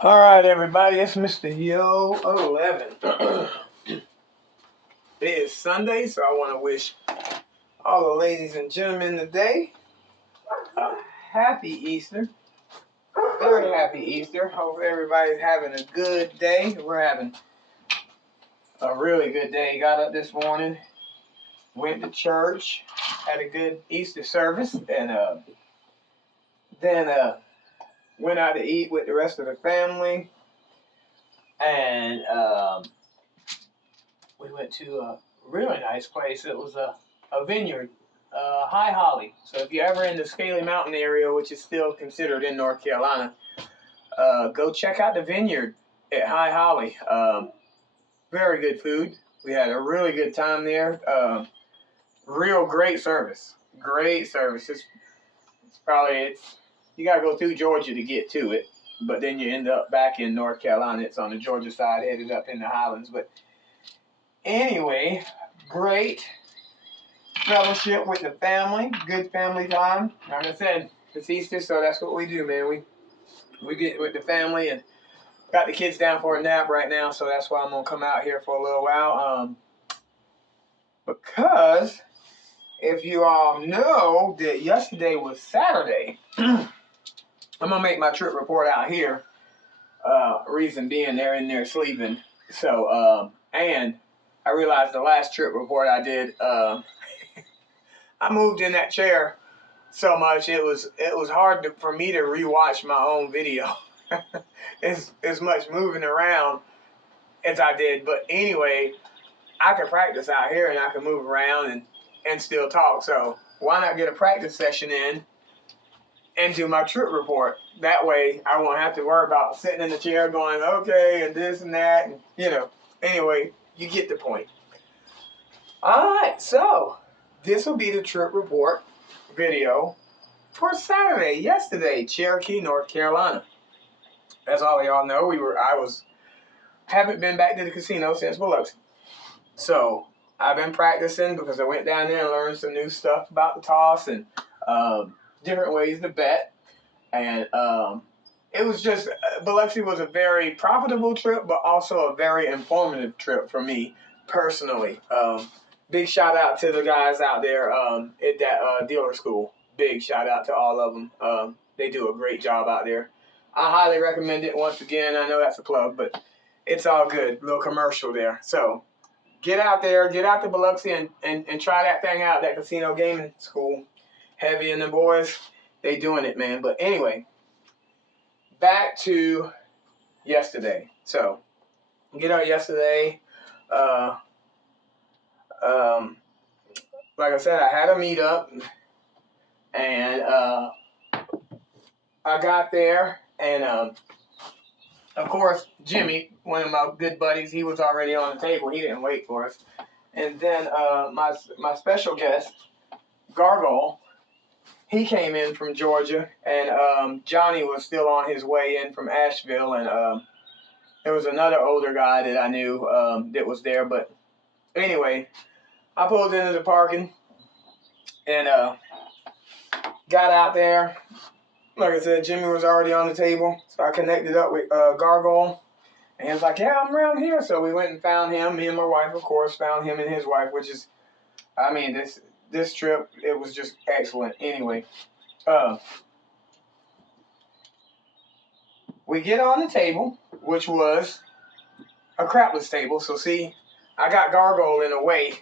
All right, everybody, it's Mr. Yo 11. It is Sunday, so I want to wish all the ladies and gentlemen today a happy Easter. Very happy Easter. Hope everybody's having a good day. We're having a really good day. Got up this morning, went to church, had a good Easter service, and then went out to eat with the rest of the family. And we went to a really nice place. It was a vineyard, High Holly. So if you're ever in the Scaly Mountain area, which is still considered in North Carolina, go check out the vineyard at High Holly. Very good food. We had a really good time there. Real great service. Great service. It's you gotta go through Georgia to get to it, but then you end up back in North Carolina. It's on the Georgia side, headed up in the Highlands. But anyway, great fellowship with the family. Good family time. Like I said, it's Easter, so that's what we do, man. We get with the family and got the kids down for a nap right now, so that's why I'm gonna come out here for a little while. Because if you all know that yesterday was Saturday, I'm gonna make my trip report out here. Reason being, they're in there sleeping. So, and I realized the last trip report I did, I moved in that chair so much it was hard for me to rewatch my own video. as much moving around as I did. But anyway, I can practice out here and I can move around and still talk. So why not get a practice session in and do my trip report? That way I won't have to worry about sitting in the chair going, okay, and this and that. And, anyway, you get the point. All right, so this will be the trip report video for Saturday, yesterday, Cherokee, North Carolina. As all of y'all know, haven't been back to the casino since Biloxi. So I've been practicing because I went down there and learned some new stuff about the toss and different ways to bet. And it was just, Biloxi was a very profitable trip, but also a very informative trip for me personally. Big shout out to the guys out there at that dealer school. Big shout out to all of them. They do a great job out there. I highly recommend it. Once again, I know that's a plug, but it's all good. Little commercial there. So get out there, get out to Biloxi and try that thing out, that casino gaming school. Heavy and the boys, they doing it, man. But anyway, back to yesterday. So get out yesterday. Like I said, I had a meetup, and I got there, and of course, Jimmy, one of my good buddies, he was already on the table. He didn't wait for us. And then my special guest, Garo, he came in from Georgia, and Johnny was still on his way in from Asheville, and there was another older guy that I knew that was there. But anyway, I pulled into the parking and got out there. Like I said, Jimmy was already on the table, so I connected up with Gargoyle, and he was like, yeah, I'm around here. So we went and found him. Me and my wife, of course, found him and his wife, which is, I mean, this trip, it was just excellent. Anyway, we get on the table, which was a crapless table. So see, I got Gargoyle in a way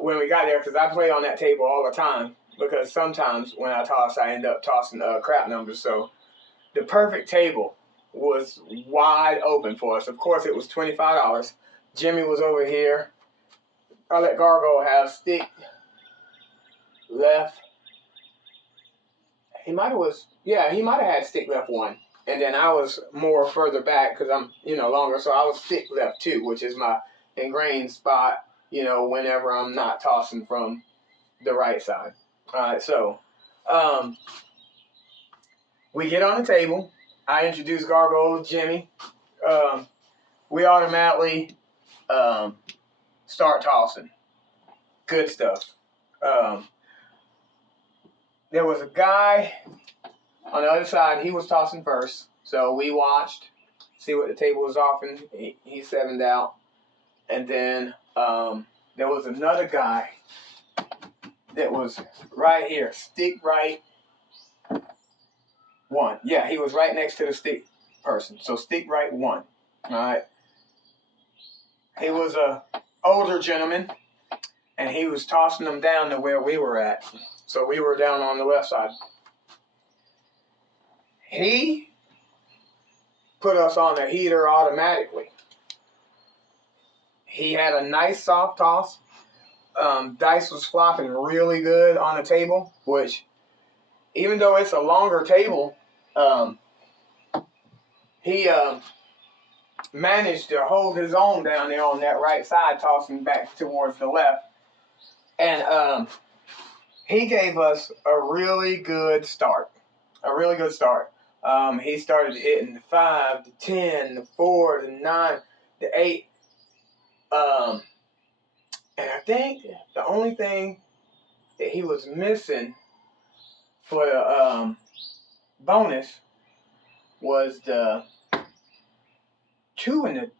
when we got there, because I play on that table all the time. Because sometimes when I toss, I end up tossing crap numbers. So the perfect table was wide open for us. Of course, it was $25. Jimmy was over here. I let Gargoyle have stick left. He might have had stick left one. And then I was more further back because I'm, longer. So I was stick left two, which is my ingrained spot, whenever I'm not tossing from the right side. All right, so we get on the table. I introduce Gargoyle to Jimmy. We automatically start tossing. Good stuff. There was a guy on the other side. He was tossing first. So we watched, see what the table was offering. He 7'd out. And then there was another guy that was right here, stick right 1. Yeah, he was right next to the stick person. So stick right 1. All right. He was a older gentleman, and he was tossing them down to where we were at. So we were down on the left side. He put us on the heater automatically. He had a nice soft toss. Dice was flopping really good on the table, which, even though it's a longer table, he managed to hold his own down there on that right side, tossing back towards the left. And he gave us a really good start. He started hitting the 5, the 10, the 4, the 9, the 8. And I think the only thing that he was missing for the bonus was the 2 and the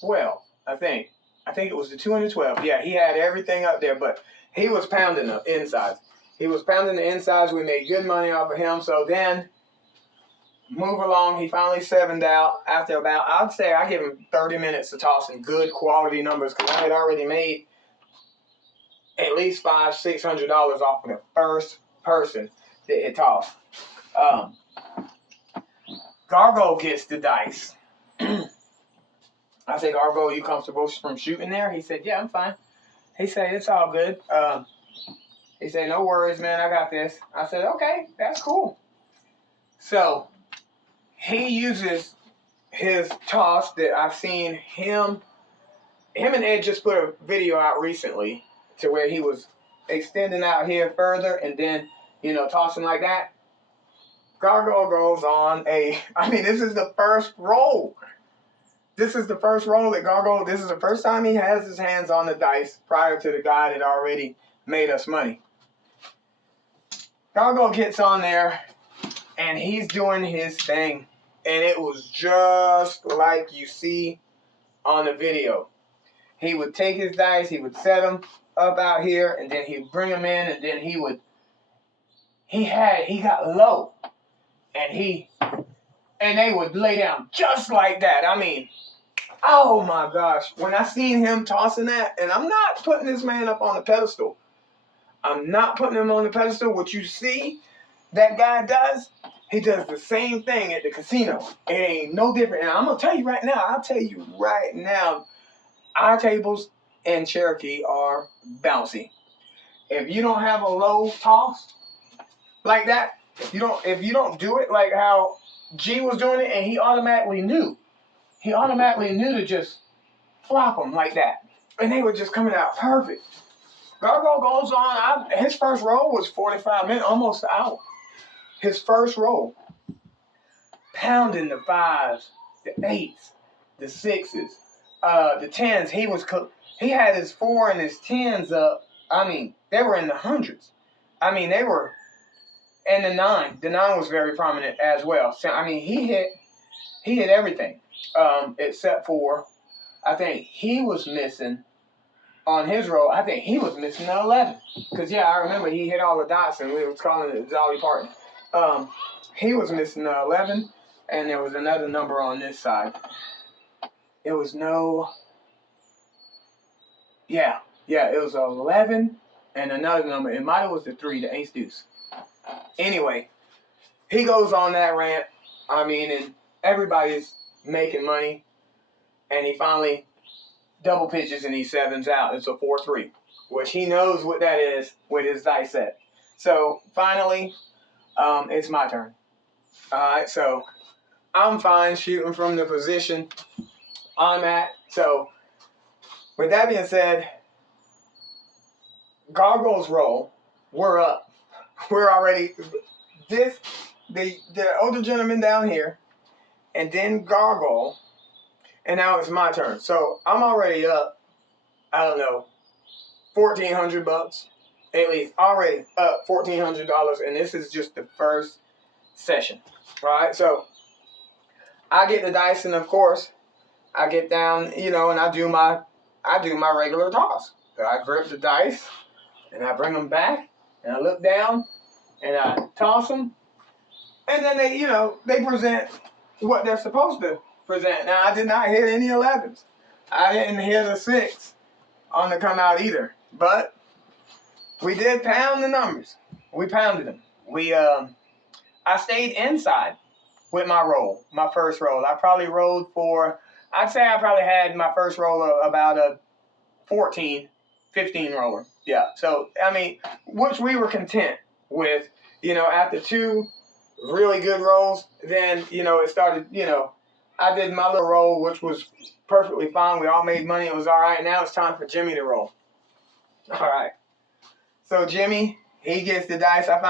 12, I think. I think it was the 2 and the 12. Yeah, he had everything up there, but he was pounding the insides. We made good money off of him. So then, move along. He finally 7'd out after about, I'd say I give him 30 minutes of tossing good quality numbers, because I had already made at least $500-600 off of the first person that had tossed. Garo gets the dice. I said, Garo, you comfortable from shooting there? He said, yeah, I'm fine. He said, it's all good. He said, no worries, man, I got this. I said, okay, that's cool. So he uses his toss that I've seen him and Ed just put a video out recently to where he was extending out here further and then, tossing like that. Garo goes on this is the first roll. This is the first time he has his hands on the dice prior to the guy that already made us money. Garo gets on there and he's doing his thing. And it was just like you see on the video. He would take his dice, he would set them up out here, and then he'd bring them in, and then he got low. And they would lay down just like that. I mean, oh my gosh. When I seen him tossing that, and I'm not putting this man up on the pedestal. What you see that guy does, he does the same thing at the casino. It ain't no different. And I'll tell you right now, our tables in Cherokee are bouncy. If you don't have a low toss like that, if you don't do it like how G was doing it, and he automatically knew to just flop them like that, and they were just coming out perfect. Garo goes on. His first roll was 45 minutes, almost an hour. His first roll, pounding the 5s, the 8s, the 6s, the 10s. He had his 4 and his 10s up. I mean, they were in the hundreds. I mean, they were. And the 9. The 9 was very prominent as well. So, I mean, he hit everything. Except for, I think he was missing on his roll. I think he was missing the 11. Because, yeah, I remember he hit all the dots and we was calling it Dolly Parton. He was missing the 11, and there was another number on this side. It was it was 11 and another number. It might have was the 3, the ace deuce. Anyway, he goes on that rant. I mean, and everybody's making money, and he finally double pitches and he 7s out. It's a 4-3, which he knows what that is with his dice set. So finally, it's my turn. All right, so I'm fine shooting from the position I'm at. So with that being said, Garo's roll, we're up. We're already the older gentleman down here, and then Garo, and now it's my turn. So I'm already up, I don't know, $1,400 at least. Already up $1,400, and this is just the first session. All right, so I get the dice, and of course, I get down, and I do my regular toss. So I grip the dice, and I bring them back, and I look down, and I toss them, and then they present what they're supposed to present. Now, I did not hit any 11s. I didn't hit a 6 on the come out either. But we did pound the numbers. We pounded them. I stayed inside with my roll, my first roll. I probably rolled I'd say I probably had my first roll of about a 14, 15 roller. Yeah. So, which we were content with, after 2 really good rolls, then, it started, I did my little roll, which was perfectly fine. We all made money. It was all right. Now it's time for Jimmy to roll. All right. So Jimmy, he gets the dice. After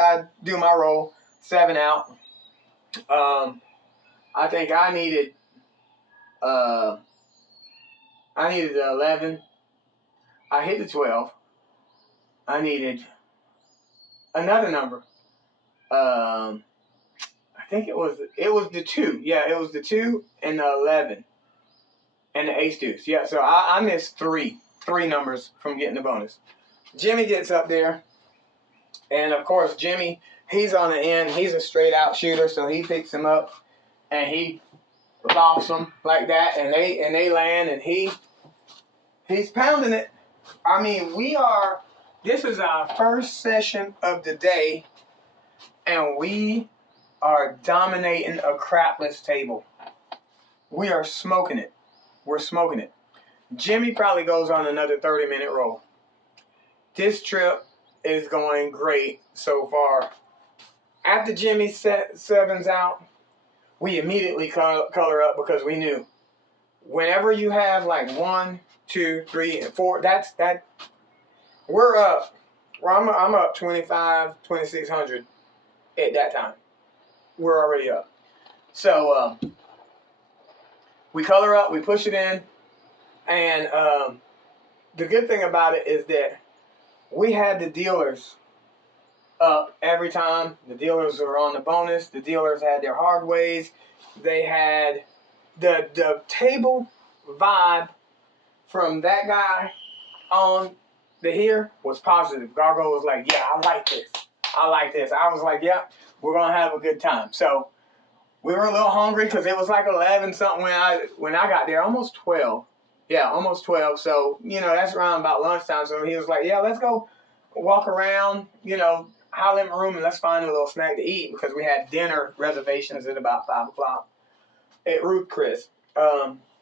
I do my roll, 7 out. I think I needed the 11. I hit the 12. I needed another number. I think it was the 2. Yeah, it was the 2 and the 11 and the ace deuce. Yeah, so I missed three numbers from getting the bonus. Jimmy gets up there, and of course Jimmy, he's on the end. He's a straight out shooter, so he picks him up and he lofts them like that, and they land, and he's pounding it. This is our first session of the day, and we are dominating a crapless table. We are smoking it. We're smoking it. Jimmy probably goes on another 30-minute roll. This trip is going great so far. After Jimmy set 7s out, we immediately color up because we knew whenever you have like 1, 2, 3, and 4, that we're up. Well, I'm up 2,600 at that time. We're already up. So we color up, we push it in, and the good thing about it is that we had the dealers up every time. The dealers were on the bonus. The dealers had their hard ways. They had the table vibe from that guy on the here was positive. Garo was like, yeah, I like this. I like this. I was like, yeah, we're going to have a good time. So we were a little hungry because it was like 11 something when I got there, almost 12. Yeah, almost 12. So, that's around about lunchtime. So he was like, yeah, let's go walk around, high limit room, and let's find a little snack to eat because we had dinner reservations at about 5 o'clock at Ruth Chris,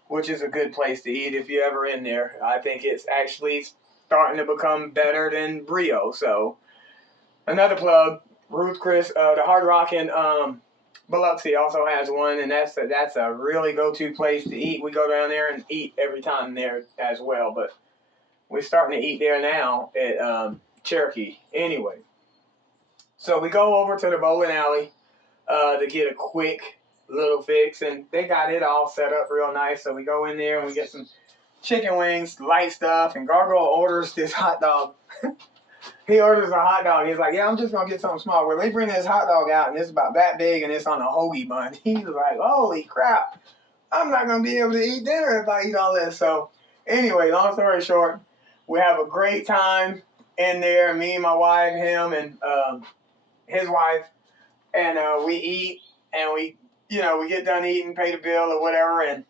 which is a good place to eat if you're ever in there. I think it's actually starting to become better than Brio. So another plug, Ruth Chris, the Hard Rock in Biloxi also has one, and that's a really go-to place to eat. We go down there and eat every time there as well, but we're starting to eat there now at Cherokee. Anyway, so we go over to the bowling alley to get a quick little fix, and they got it all set up real nice. So we go in there and we get some chicken wings, light stuff, and Gargoyle orders this hot dog. He orders a hot dog. He's like, yeah, I'm just going to get something small. Well, they bring this hot dog out, and it's about that big, and it's on a hoagie bun. He's like, holy crap. I'm not going to be able to eat dinner if I eat all this. So anyway, long story short, we have a great time in there. Me, my wife, him, and his wife. And we eat, and we get done eating, pay the bill or whatever, and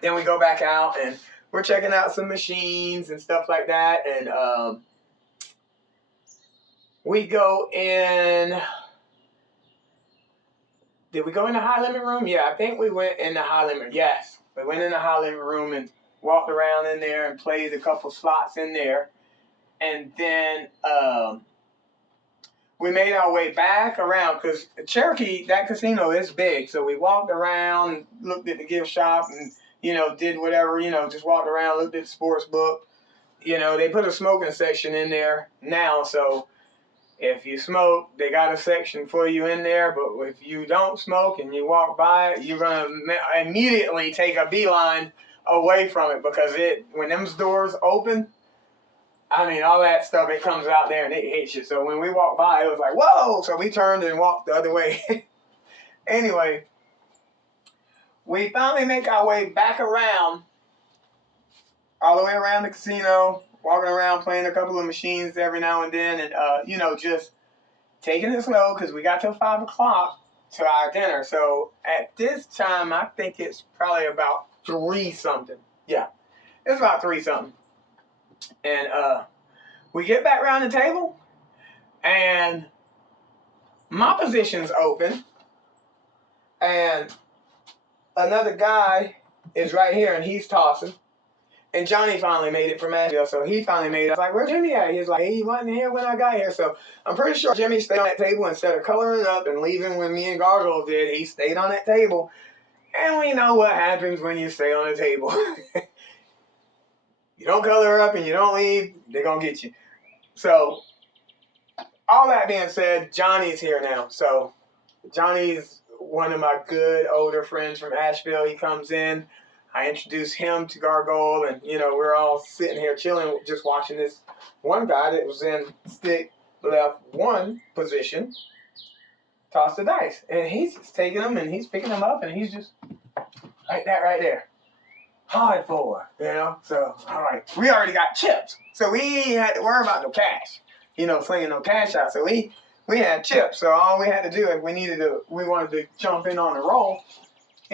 then we go back out, and we're checking out some machines and stuff like that. And we go in. Did we go in the high limit room? Yeah, I think we went in the high limit. Yes, we went in the high limit room and walked around in there and played a couple slots in there. And then we made our way back around because Cherokee, that casino is big. So we walked around, looked at the gift shop, and did whatever. Just walked around, looked at the sports book. They put a smoking section in there now, so if you smoke, they got a section for you in there. But if you don't smoke and you walk by it, you're gonna immediately take a beeline away from it because when them doors open, all that stuff, it comes out there and it hits you. So when we walked by, it was like, whoa! So we turned and walked the other way. Anyway, we finally make our way back around, all the way around the casino, walking around playing a couple of machines every now and then, and just taking it slow because we got till 5 o'clock to our dinner. So at this time, I think it's probably about 3 something. Yeah, it's about 3 something. And we get back around the table, and my position's open, and another guy is right here, and he's tossing. And Johnny finally made it from Asheville, so he finally made it. I was like, where's Jimmy at? He's like, he wasn't here when I got here. So I'm pretty sure Jimmy stayed on that table instead of coloring up and leaving when me and Garo did. He stayed on that table. And we know what happens when you stay on a table. You don't color up and you don't leave, they're going to get you. So all that being said, Johnny's here now. So Johnny's one of my good older friends from Asheville. He comes in. I introduced him to Gargoyle, and, we're all sitting here chilling, just watching this one guy that was in stick left 1 position toss the dice. And he's just taking them, and he's picking them up, and he's just like that right there. Hard 4, So, all right. We already got chips, so we ain't had to worry about no cash, slinging no cash out. So we had chips, so all we had to do if we wanted to jump in on the roll,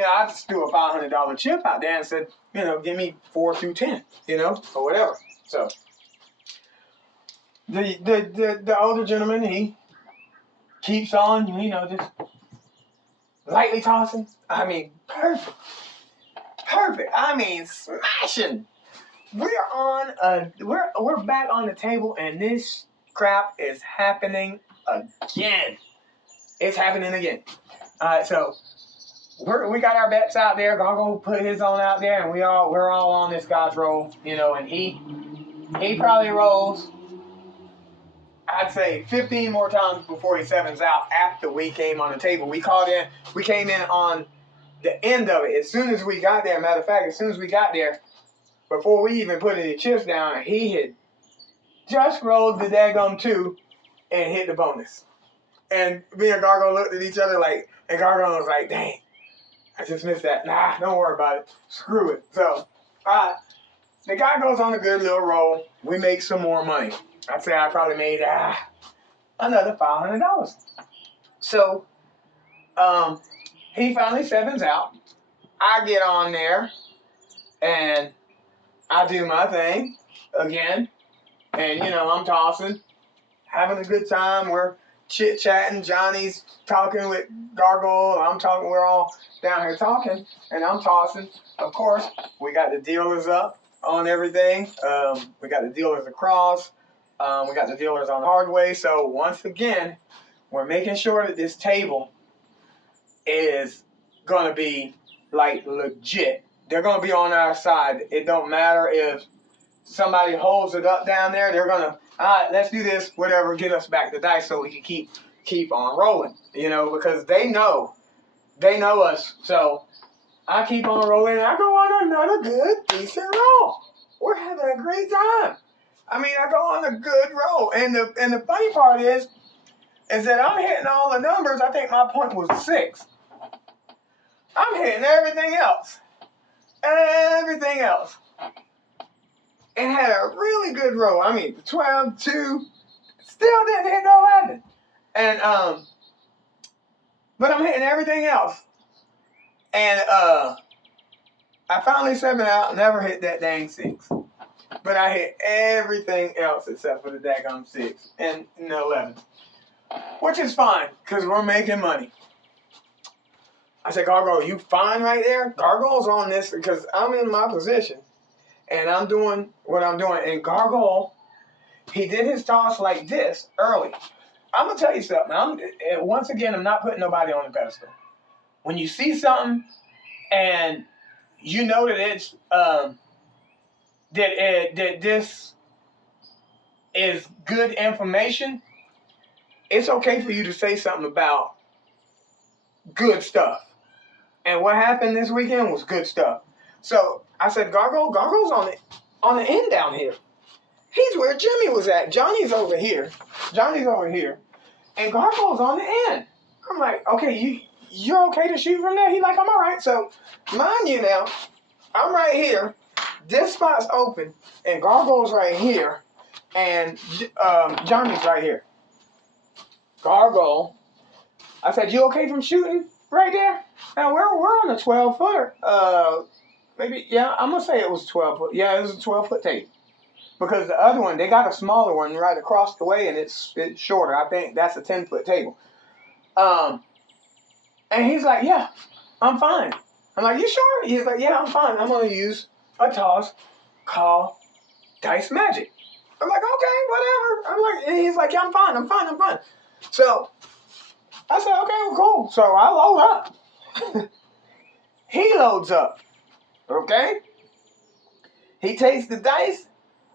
I just threw a $500 chip out there and said, give me 4 through 10, or whatever. So the older gentleman, he keeps on, just lightly tossing. I mean, perfect. I mean, smashing. We're back on the table, and this crap is happening again. It's happening again. All right, so we got our bets out there. Gargo put his on out there, and we're all on this guy's roll, and he probably rolls, I'd say 15 more times before he sevens out after we came on the table. We came in on the end of it. As soon as we got there, matter of fact, before we even put any chips down, he had just rolled the daggum 2 and hit the bonus. And me and Gargo looked at each other and Gargo was like, dang, I just missed that. Nah, don't worry about it. Screw it. So, the guy goes on a good little roll. We make some more money. I'd say I probably made another $500. So, he finally sevens out. I get on there, and I do my thing again. And, I'm tossing, having a good time. We're chit-chatting. Johnny's talking with Gargoyle. I'm talking. We're all down here talking, and I'm tossing. Of course, we got the dealers up on everything. We got the dealers across. We got the dealers on the hard way. So once again, we're making sure that this table is going to be legit. They're going to be on our side. It don't matter if somebody holds it up down there. They're going to, all right, let's do this, whatever, get us back the dice so we can keep on rolling, because they know us. So I keep on rolling, and I go on another good, decent roll. We're having a great time. I mean, I go on a good roll. And the funny part is that I'm hitting all the numbers. I think my point was 6. I'm hitting everything else. And had a really good roll. I mean, 12, 2, still didn't hit no 11. And, but I'm hitting everything else. And, I finally 7 out, never hit that dang 6. But I hit everything else except for the daggone 6 and 11. Which is fine, because we're making money. I said, Gargoyle, you fine right there? Gargoyle's on this because I'm in my position. And I'm doing what I'm doing. And Gargoyle, he did his toss like this early. I'm going to tell you something. Once again, I'm not putting nobody on the pedestal. When you see something and you know that it's that this is good information, it's okay for you to say something about good stuff. And what happened this weekend was good stuff. So I said, Gargoyle's on the end down here. He's where Jimmy was at. Johnny's over here. And Gargoyle's on the end. I'm like, okay, you're okay to shoot from there? He's like, I'm all right. So, mind you now, I'm right here. This spot's open, and Gargoyle's right here, and Johnny's right here. Gargoyle, I said, you okay from shooting right there? Now, we're on a 12-footer. Maybe, yeah, I'm going to say it was 12 foot. Yeah, it was a 12-foot table. Because the other one, they got a smaller one right across the way, and it's shorter. I think that's a 10-foot table. And he's like, yeah, I'm fine. I'm like, you sure? He's like, yeah, I'm fine. I'm going to use a toss called Dice Magic. I'm like, okay, whatever. I'm like, and he's like, yeah, I'm fine. So I said, okay, well, cool. So I load up. He loads up. Okay? He takes the dice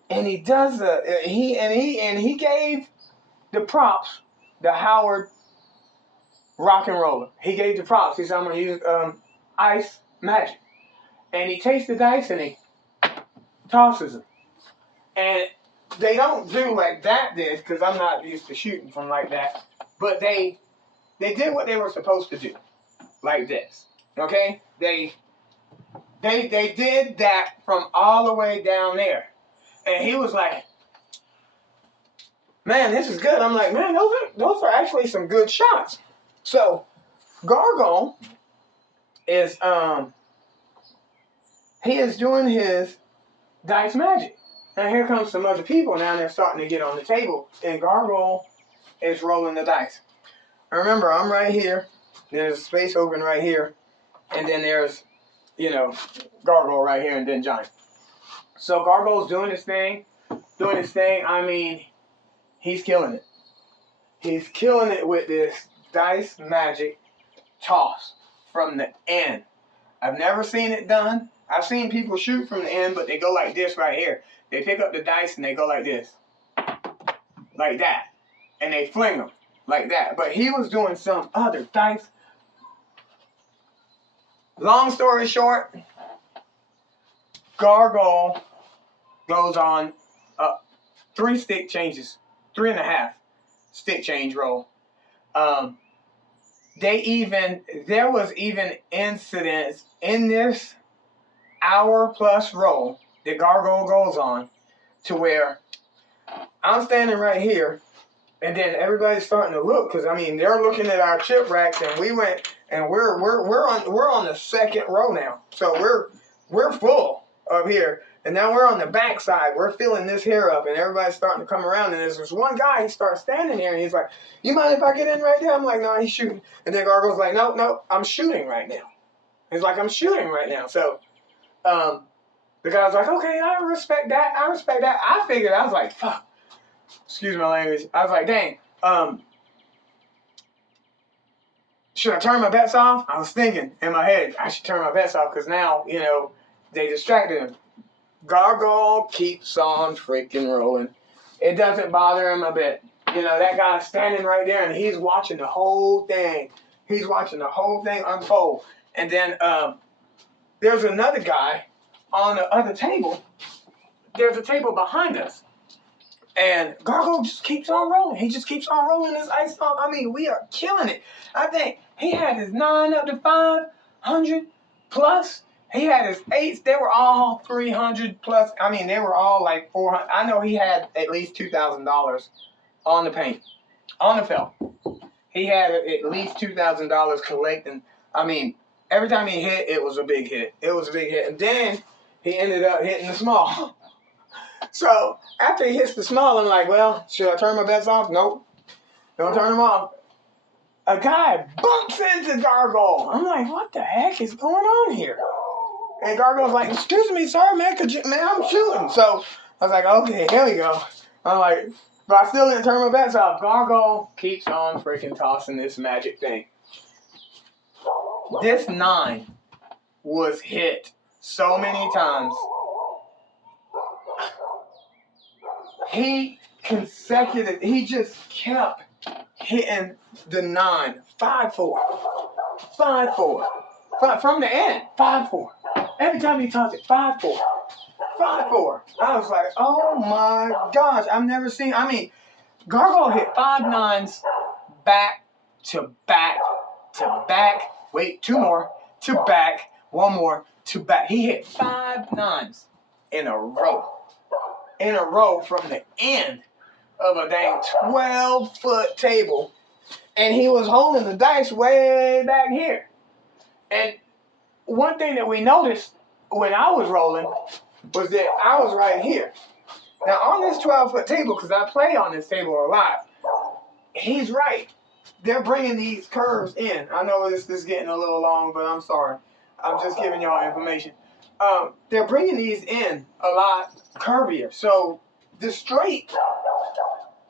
and he does he gave the props the Howard rock and roller. He gave the props. He said, I'm gonna use ice magic. And he takes the dice and he tosses them. And they don't do like that did, because I'm not used to shooting from like that. But they did what they were supposed to do. Like this. Okay? They did that from all the way down there. And he was like, man, this is good. I'm like, man, those are actually some good shots. So Gargoyle is he is doing his dice magic. Now here comes some other people now, they're starting to get on the table, and Gargoyle is rolling the dice. And remember, I'm right here. There's a space open right here, and then there's, Gargoyle right here, and then Johnny. So Gargoyle's doing his thing. I mean, he's killing it. He's killing it with this dice magic toss from the end. I've never seen it done. I've seen people shoot from the end, but they go like this right here. They pick up the dice and they go like this. Like that. And they fling them like that. But he was doing some other dice. Long story short, Gargoyle goes on 3 stick changes. 3.5 stick change roll. There was even incidents in this hour-plus roll that Gargoyle goes on to where I'm standing right here, and then everybody's starting to look, because I mean they're looking at our chip racks, and we went and we're on the second row now, so we're full up here, and now we're on the back side. We're filling this here up, and everybody's starting to come around, and there's this one guy. He starts standing there, and he's like, "You mind if I get in right there?" I'm like, "No, he's shooting." And then Gargoyle's like, "No, I'm shooting right now." He's like, "I'm shooting right now." So, the guy's like, "Okay, I respect that. I figured, I was like, fuck. Excuse my language. I was like, dang, should I turn my bets off? I was thinking in my head, I should turn my bets off, because now, they distracted him. Gargoyle keeps on freaking rolling. It doesn't bother him a bit. That guy's standing right there, and he's watching the whole thing. He's watching the whole thing unfold. And then there's another guy on the other table. There's a table behind us. And Garo just keeps on rolling. He just keeps on rolling this ice stomp. I mean, we are killing it. I think he had his 9 up to 500 plus. He had his 8s. They were all 300 plus. I mean, they were all like 400. I know he had at least $2,000 on the paint, on the felt. He had at least $2,000 collecting. I mean, every time he hit, it was a big hit. And then he ended up hitting the small. So after he hits the small, I'm like, well, should I turn my bets off? Nope. Don't turn them off. A guy bumps into Gargoyle. I'm like, what the heck is going on here? And Gargoyle's like, excuse me, sir, man, I'm shooting. So I was like, okay, here we go. I'm like, but I still didn't turn my bets off. Gargoyle keeps on freaking tossing this magic thing. This 9 was hit so many times. He just kept hitting the 9. 5-4. 5-4. From the end, 5-4. Every time he tossed it, 5-4. 5-4. I was like, oh my gosh, I've never seen, Gargoyle hit 5 9s back to back to back. Wait, 2 more to back. 1 more to back. He hit 5 nines in a row. In a row from the end of a dang 12-foot table. And he was holding the dice way back here. And one thing that we noticed when I was rolling was that I was right here. Now on this 12-foot table, because I play on this table a lot, he's right. They're bringing these curves in. I know this is getting a little long, but I'm sorry. I'm just giving y'all information. They're bringing these in a lot curvier. So the straight,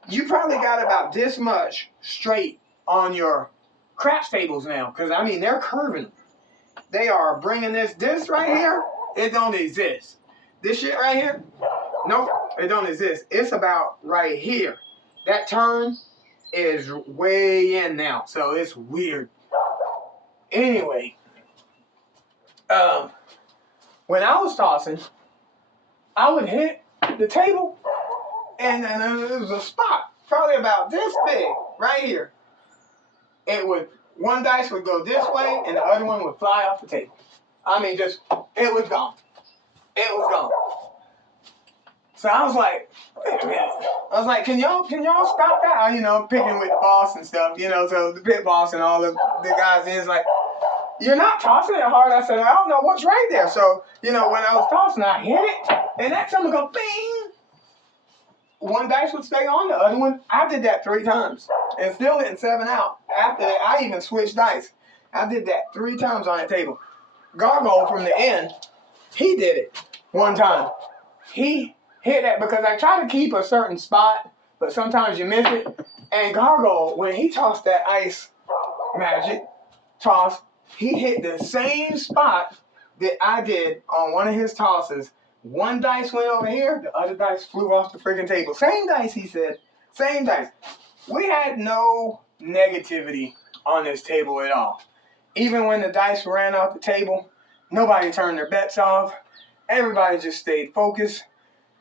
you probably got about this much straight on your craps tables now. Because, I mean, they're curving. They are bringing this right here, it don't exist. This shit right here, nope, it don't exist. It's about right here. That turn is way in now, so it's weird. Anyway, when I was tossing, I would hit the table, and there was a spot, probably about this big, right here. One dice would go this way, and the other one would fly off the table. I mean, it was gone. It was gone. So I was like, wait a minute. I was like, can y'all stop that? You know, picking with the boss and stuff, you know, so the pit boss and all the guys is like, you're not tossing it hard. I said, I don't know what's right there. So, you know, when I was tossing, I hit it, and that time would go bing. One dice would stay on, the other one. I did that 3 times and still hitting 7 out. After that, I even switched dice. I did that 3 times on that table. Garo from the end, he did it 1 time. He hit that because I try to keep a certain spot, but sometimes you miss it. And Garo, when he tossed that ice magic toss, he hit the same spot that I did on one of his tosses. One dice went over here, the other dice flew off the freaking table. Same dice, he said. Same dice. We had no negativity on this table at all. Even when the dice ran off the table, nobody turned their bets off. Everybody just stayed focused.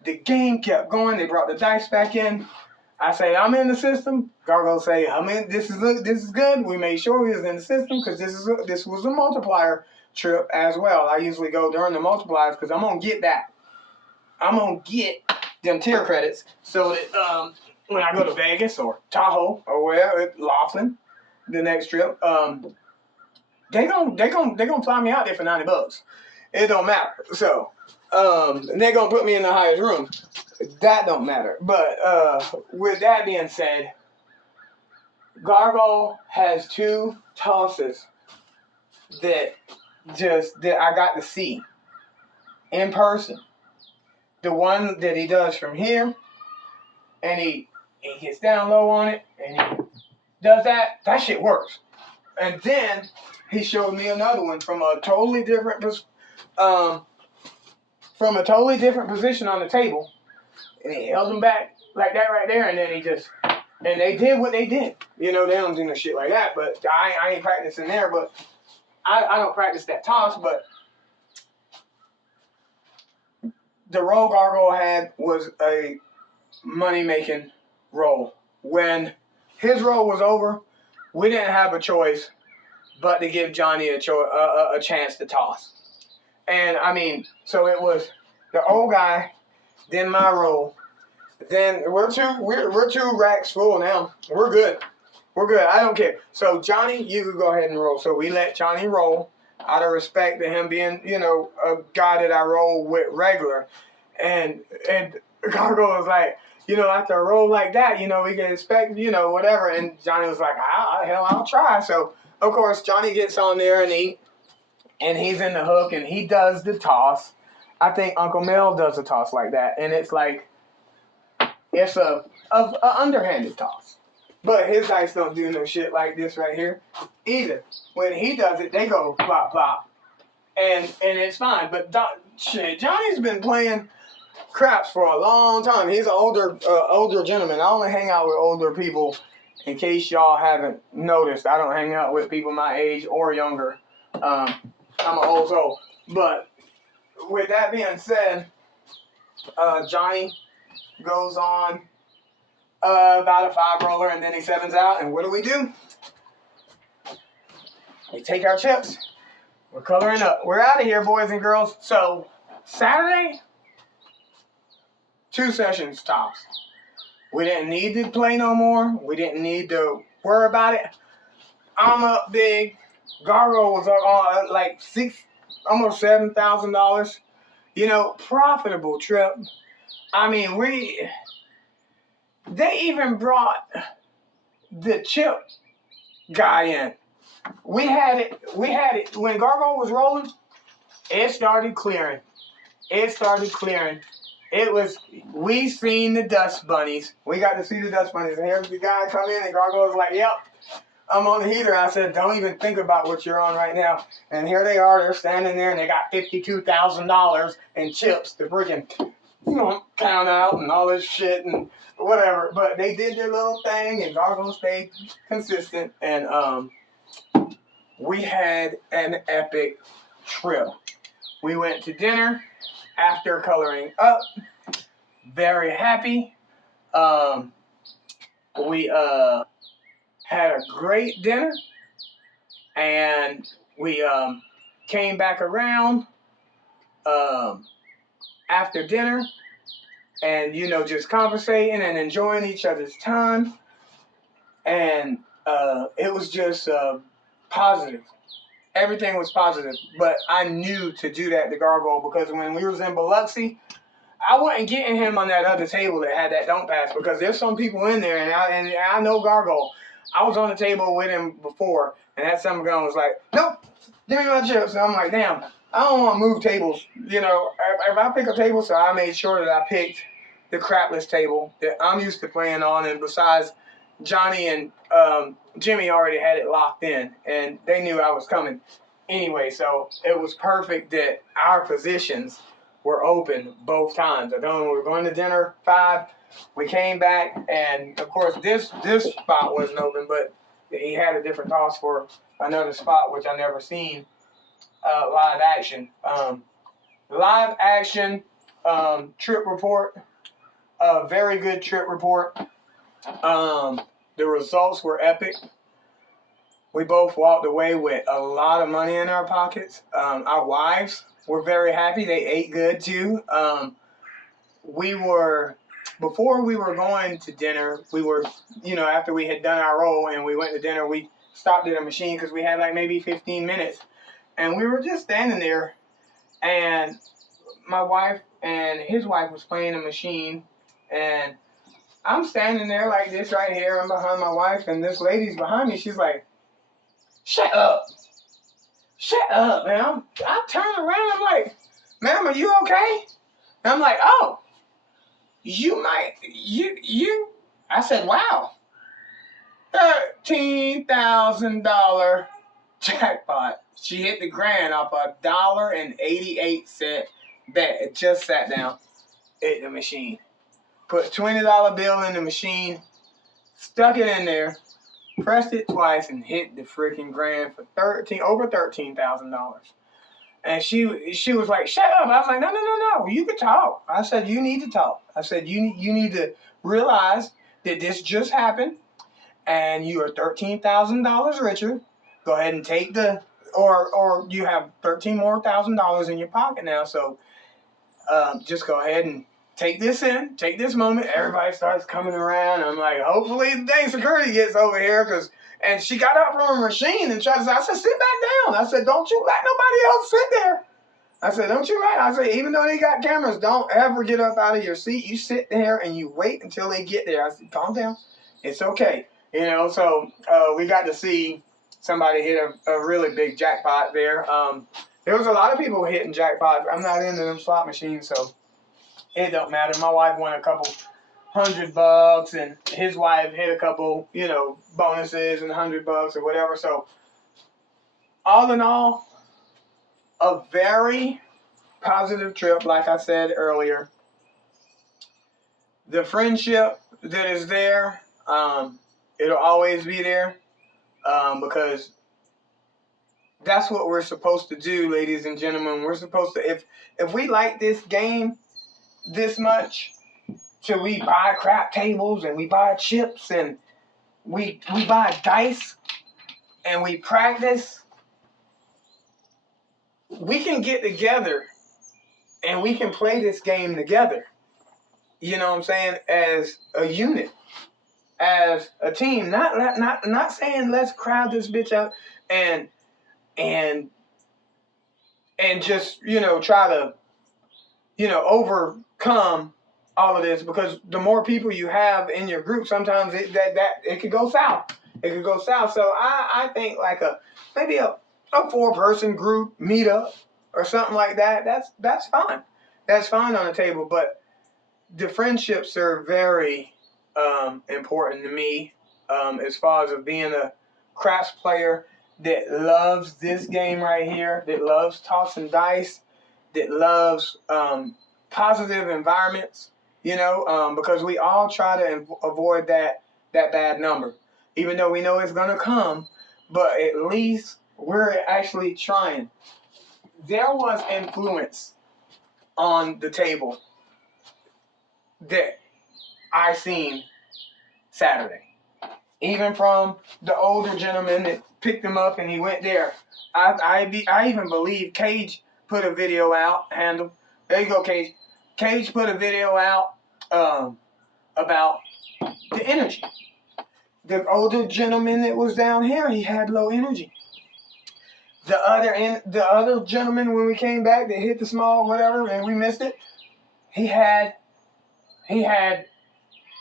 The game kept going. They brought the dice back in. I say, I'm in the system. Gargo say, I'm in. This is good. We made sure we was in the system because this was a multiplier trip as well. I usually go during the multipliers because I'm gonna get that. I'm gonna get them tier credits so that when I go to Vegas or Tahoe or wherever, Laughlin, the next trip, they gonna fly me out there for $90. It don't matter. So they're gonna put me in the highest room. That don't matter. But with that being said, Gargo has 2 tosses that I got to see in person. The one that he does from here, and he gets down low on it, and he does that. That shit works. And then he showed me another one from a totally different position on the table, and he held them back like that right there, and then and they did what they did. You know, they don't do no shit like that, but I ain't practicing there, but I don't practice that toss, but the roll Gargoyle had was a money-making roll. When his roll was over, we didn't have a choice but to give Johnny a chance to toss. And, I mean, so it was the old guy, then my roll. Then we're two racks full now. We're good. We're good. I don't care. So, Johnny, you could go ahead and roll. So, we let Johnny roll out of respect to him being, you know, a guy that I roll with regular. And Gargo was like, you know, after a roll like that, you know, we can expect, you know, whatever. And Johnny was like, I'll try. So, of course, Johnny gets on there and he's in the hook and he does the toss. I think Uncle Mel does a toss like that. And it's like, it's a underhanded toss. But his dice don't do no shit like this right here either. When he does it, they go plop, plop. And it's fine. But Johnny's been playing craps for a long time. He's an older gentleman. I only hang out with older people. In case y'all haven't noticed, I don't hang out with people my age or younger. I'm an old soul. But with that being said, Johnny goes on about a 5 roller and then he 7s out. And what do? We take our chips. We're coloring up. We're out of here, boys and girls. So, Saturday, 2 sessions tops. We didn't need to play no more. We didn't need to worry about it. I'm up big. Garo was up on like almost $7,000. You know, profitable trip. I mean, they even brought the chip guy in. We had it when Garo was rolling. It started clearing. We seen the dust bunnies. We got to see the dust bunnies. And here's the guy come in, and Garo was like, yep, I'm on the heater. I said, don't even think about what you're on right now. And here they are. They're standing there, and they got $52,000 in chips to freaking, count out and all this shit and whatever. But they did their little thing, and Garo stayed consistent. And we had an epic trip. We went to dinner after coloring up. Very happy. We had a great dinner, and we came back around after dinner, and just conversating and enjoying each other's time, and it was just positive. Everything was positive, but I knew to do that to Gargoyle because when we was in Biloxi, I wasn't getting him on that other table that had that don't pass because there's some people in there, and I know Gargoyle. I was on the table with him before, and that some gun was like, nope, give me my chips. And I'm like, damn, I don't want to move tables. If I pick a table, so I made sure that I picked the crapless table that I'm used to playing on, and besides, Johnny and Jimmy already had it locked in, and they knew I was coming anyway, so it was perfect that our positions were open both times. I don't know, we were going to dinner 5, we came back, and of course this spot wasn't open, but he had a different toss for another spot, which I never seen live action. Live action trip report, a very good trip report. The results were epic. We both walked away with a lot of money in our pockets. Our wives were very happy. They ate good too. Before we were going to dinner, we were, after we had done our roll and we went to dinner, we stopped at a machine because we had like maybe 15 minutes. And we were just standing there, and my wife and his wife was playing a machine, and I'm standing there like this right here. I'm behind my wife, and this lady's behind me. She's like, shut up, man. I turn around. I'm like, ma'am, are you okay? And I'm like, oh, you. I said, wow, $13,000 jackpot. She hit the grand off $1.88 bet. It just sat down at the machine. Put a $20 bill in the machine, stuck it in there, pressed it twice, and hit the freaking grand for over $13,000. And she was like, shut up. I was like, no, you can talk. I said, you need to talk. I said, you need to realize that this just happened, and you are $13,000 richer. Go ahead and take or you have $13,000 more in your pocket now. So just go ahead and take this moment. Everybody starts coming around. I'm like, hopefully the dang security gets over here, and she got up from her machine and tried to say, I said, sit back down. I said, don't you let nobody else sit there. I said, even though they got cameras, don't ever get up out of your seat. You sit there and you wait until they get there. I said, calm down. It's okay. So we got to see somebody hit a really big jackpot there. There was a lot of people hitting jackpots. I'm not into them slot machines, so it don't matter. My wife won a couple $100, and his wife hit a couple, bonuses and $100 or whatever. So all in all, a very positive trip, like I said earlier. The friendship that is there, it'll always be there, because that's what we're supposed to do, ladies and gentlemen. We're supposed to, if we like this game this much, till we buy crap tables and we buy chips and we buy dice and we practice we can get together and we can play this game together. You know what I'm saying? As a unit, as a team. Not saying let's crowd this bitch out and and just try to overcome all of this, because the more people you have in your group, sometimes it could go south. It could go south. So I think like maybe a 4-person group meetup or something like that. That's fine. That's fine on the table. But the friendships are very important to me, as far as being a craps player that loves this game right here, that loves tossing dice, that loves positive environments, because we all try to avoid that bad number, even though we know it's going to come, but at least we're actually trying. There was influence on the table that I seen Saturday. Even from the older gentleman that picked him up and he went there. I even believe Cage put a video out. Handle. There you go, Cage. Cage put a video out about the energy. The older gentleman that was down here, he had low energy. The other gentleman, when we came back, that hit the small whatever and we missed it, he had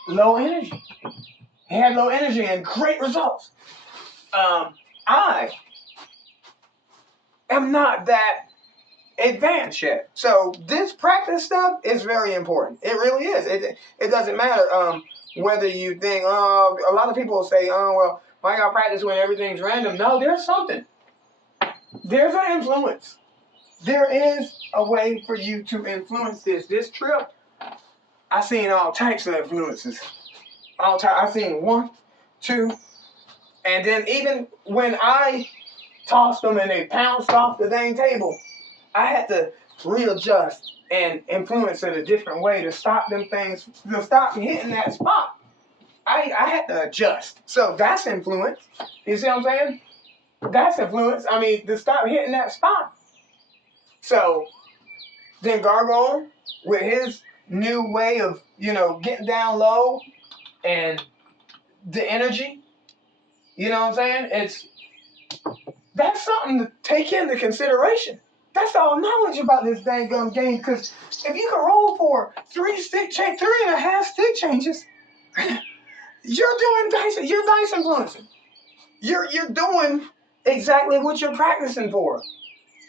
low energy. He had low energy and great results. I am not that advanced yet. So this practice stuff is very important. It really is. It doesn't matter whether you think, a lot of people say, well, why y'all practice when everything's random? No, there's something. There's an influence. There is a way for you to influence this. This trip, I seen all types of influences. I seen 1, 2, and then even when I tossed them and they bounced off the dang table, I had to readjust and influence it a different way to stop them things, to stop hitting that spot. I had to adjust. So that's influence. You see what I'm saying? That's influence. I mean, to stop hitting that spot. So then Garo, with his new way of, getting down low and the energy, you know what I'm saying? That's something to take into consideration. That's all knowledge about this dang gum game, because if you can roll for 3.5 stick changes, you're doing dice. You're dice influencing. You're doing exactly what you're practicing for.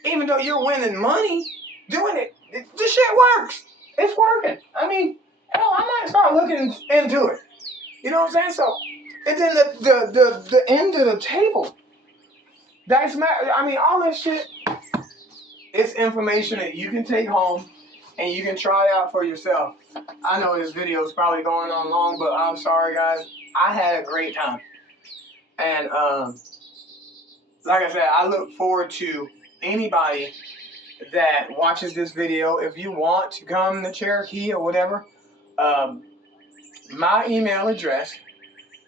Even though you're winning money, doing it, this shit works. It's working. I mean, hell, I might start looking into it. You know what I'm saying? So, and then the end of the table. That's I mean, all this shit. It's information that you can take home and you can try out for yourself. I know this video is probably going on long, but I'm sorry, guys. I had a great time. And like I said, I look forward to anybody that watches this video. If you want to come to Cherokee or whatever, my email address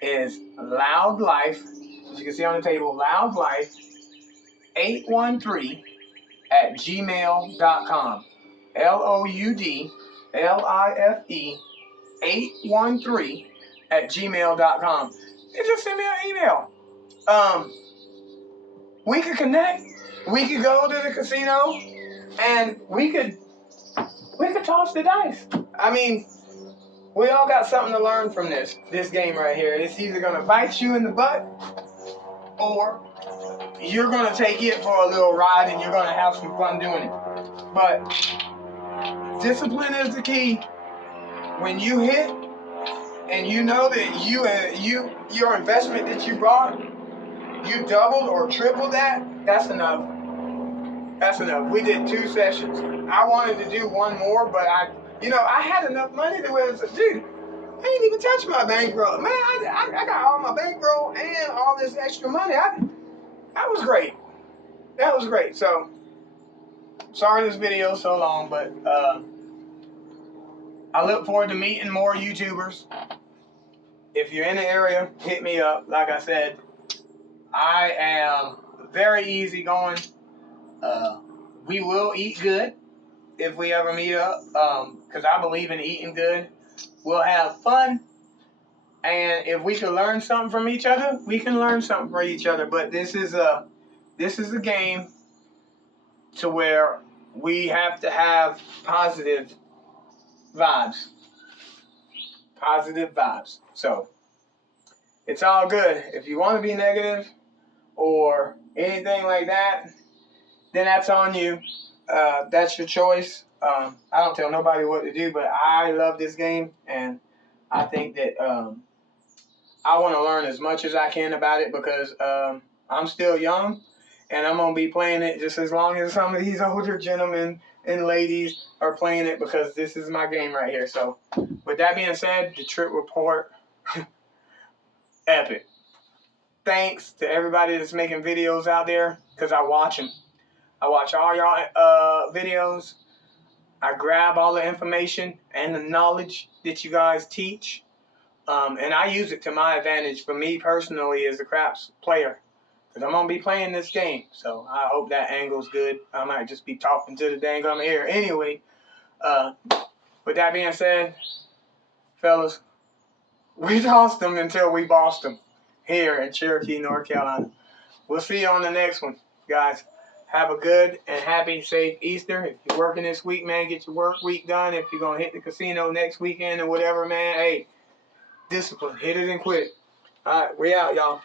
is loudlife, as you can see on the table, loudlife813@gmail.com. LOUDLIFE813@gmail.com. And just send me an email. We could connect. We could go to the casino and we could toss the dice. I mean, we all got something to learn from this game right here. It's either gonna bite you in the butt, or you're gonna take it for a little ride and you're gonna have some fun doing it. But discipline is the key. When you hit and you know that your investment that you brought, you doubled or tripled that, that's enough. That's enough. We did 2 sessions. I wanted to do one more, but I had enough money to where it's like, dude, I didn't even touch my bankroll. Man, I got all my bankroll and all this extra money. That was great. That was great. So, sorry this video is so long, but I look forward to meeting more YouTubers. If you're in the area, hit me up. Like I said, I am very easygoing, we will eat good if we ever meet up, because I believe in eating good. We'll have fun, and if we can learn something from each other, we can learn something from each other. But this is a game to where we have to have positive vibes. Positive vibes. So it's all good. If you want to be negative or anything like that, then that's on you. That's your choice. I don't tell nobody what to do, but I love this game, and I think that I want to learn as much as I can about it because I'm still young, and I'm going to be playing it just as long as some of these older gentlemen and ladies are playing it, because this is my game right here. So with that being said, the trip report, epic. Thanks to everybody that's making videos out there, because I watch them. I watch all y'all videos. I grab all the information and the knowledge that you guys teach, and I use it to my advantage for me personally as a craps player, because I'm going to be playing this game. So I hope that angle's good. I might just be talking to the dang on air. Anyway, with that being said, fellas, we tossed them until we bossed them here in Cherokee, North Carolina. We'll see you on the next one, guys. Have a good and happy, safe Easter. If you're working this week, man, get your work week done. If you're going to hit the casino next weekend or whatever, man, hey, discipline. Hit it and quit it. All right, we out, y'all.